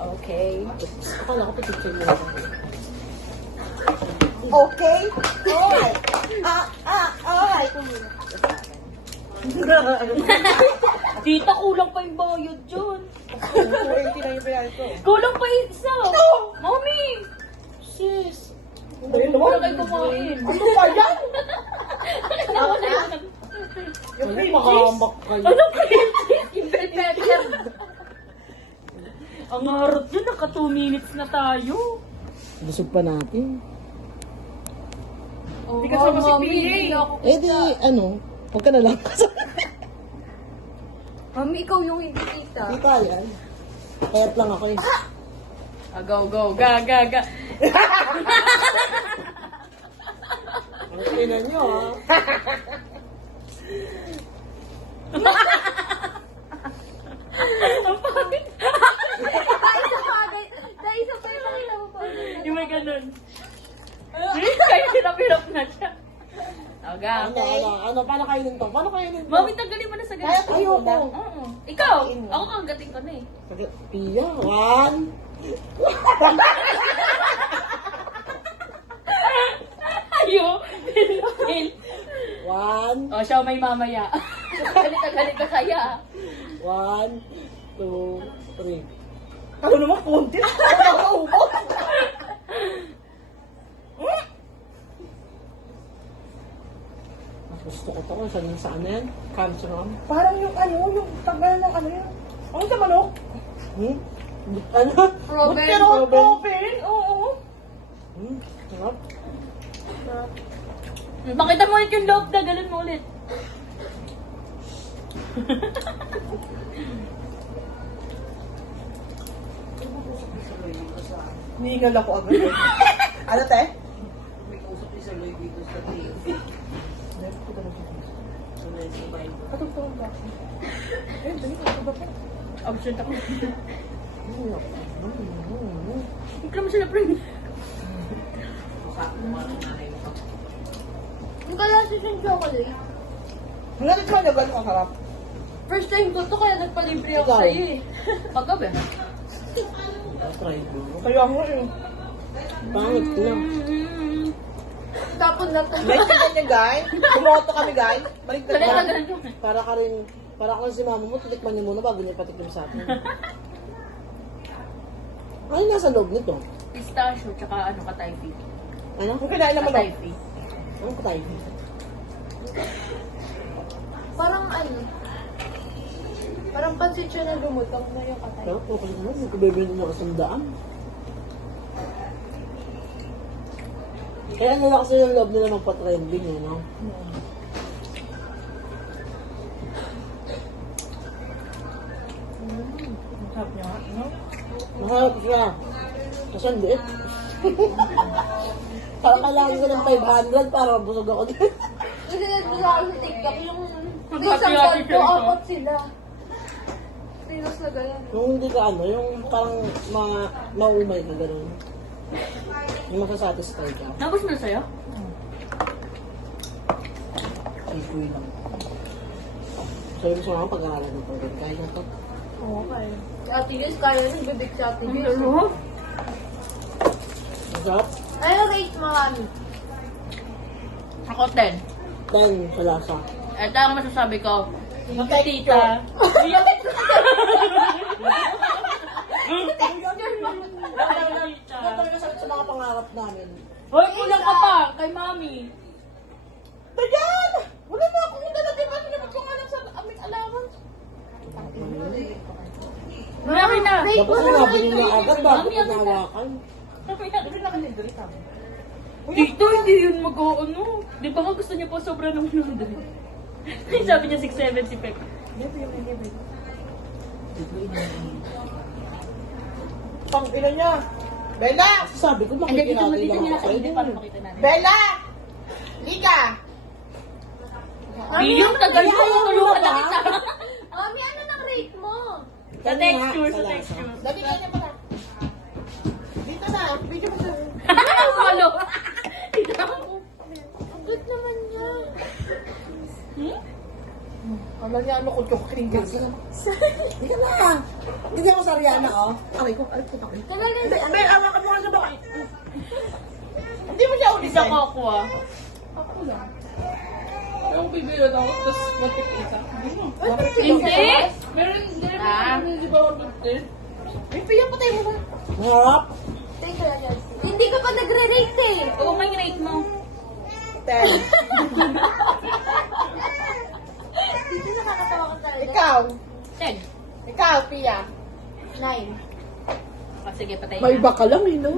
Okay. Akala ko picture mo. Okay? Alright. Alright. Tita, kulang pa yung bayad dyan. 20 na yung bayan ko. Kulang pa yung isa. Mami! Sis. Dahil Wala naman. kayo kumain. Ano pa yan? Wala yan. Yung cream cheese. Makahamak kayo. Ano cream cheese? Yung bell pepper. Ang harap dyan, naka 2 minutes na tayo. Busog pa natin. Oh, Hindi ka sama si PA. Eh di, ano, huwag ka na lang. Mami, ikaw yung hindi kita. Di ka yan. Kayat lang ako eh. Go. Ga. Ang kainan nyo ah. Ang pangit. Isa pa yung nakita mo pa. Yung may ganun. Kaya hirap-hirap na siya. Aga. Paano kainin to? Paano kainin to? Mami, tanggalin mo na sa Kaya ganito. ayoko. Oo. Ikaw, ako kagating ko na eh. Pia, 1. Ayo. 1, O, siya may mamaya. Galit na kaya. 1, 2, 3. Ano naman, konti. Wala ka ubos. Mas gusto ko to kung saan yan. Cancer. Parang yung yung tagal ng yun. Ano sa manok? Ano? Robin. Pero open. Oo. Sarap. Pakita mo ulit yung loob na, galon mo ulit. Nihingal ako agad. Ano, te? Patugtong ba? Eh, dali ka ba po? Absent ako. Ikaw mo sila, friend. Yung kaya yung chocolate. Wala na siya, gano'n ang harap. First time ko to kaya nagpalibre ako Ikaw? sa'yo eh. Paggabi. Try ko. Kaya nga eh. Pangit ko lang. Tapon na to. Naintindihan niya, guys. Kumoto kami, guys. Baligtad Kaya ka. ganun. Para ka rin, para ka si mama mo, titikman niyo muna bago niya patikim sa atin. Ano nasa loob nito? Pistachio, tsaka ano, katayfi. Ano? Kung kinain naman ako. Katayfi. Ano ko tayo? Parang ano. Parang pansit siya na lumutang na yung katay. Pero okay naman, hindi ko bibili ng kasandaan. Kaya nila kasi yung loob nila magpa-trending eh, no? Sarap niya, no? Masarap siya. Kasi ang liit. Parang kailangan ko ng 500 para busog ako din. Kasi nagdala ako sa TikTok yung Ang isang hati-hati ganito, kayo. apat sila. Sinos na ganyan. Yung hindi ka ano, yung parang maumay ka gano'n. Yung masasatisfy ka. Tapos na sa'yo? Ay, kuy lang. Sabi ko sa mga pag-aaral ng pag kaya na to. Oo, kaya. Si Ate Yus, kaya nang bibig si Ate Yus. Ano? Masarap. Ano rate mo kami? Ako 10. Then, sa lasa. Ito ang masasabi ko. Tita. Ito talaga sa mga pangarap namin. Hoy, kulang ka pa kay mami. Tayan! Wala na akong dala-dala. Ano naman kung alam sa aming allowance? Mami na. Rate Dapat mo sinabi naman. nila agad bago Mami, ko ano nahawakan. Dali na kanil, dali kami. Tito, hindi yun mag-ano. Di ba nga gusto niya po sobra ng noodle? Sabi niya 670 pek. Pang ina niya. Bella! Sabi ko, Hindi, dito makikilati dito lang niya ako sa kayo. para makita natin. Bella! Lika! Yung tagal ko, tulungan na kita. Mami, ano ng rate mo? Sa texture, sa texture. Dali ka niya pala. Dito na. Video mo sa... Malo. Ang good naman niya. Alam niya ano ko, chocolate. Hindi ka na. Hindi ako Sariana, oh. Aray ko, puta ko. Tagal na yun. May awakan mo nga sa baka. Hindi mo siya ulit Isa ko ako ah. Ako lang. Yung bibiro daw, tapos matik isa. Hindi mo. Hindi! Meron, hindi rin Ah. di ba 150? May piya patay mo na. Harap. Thank you, Rajaz. Hindi ka pa nagre-rate eh. Oo, may rate mo. 10. Dito nakakatawa ka talaga. Ikaw. 10. Ikaw, Pia. 9. Ah, sige, patay May na. iba ka lang, eh, no?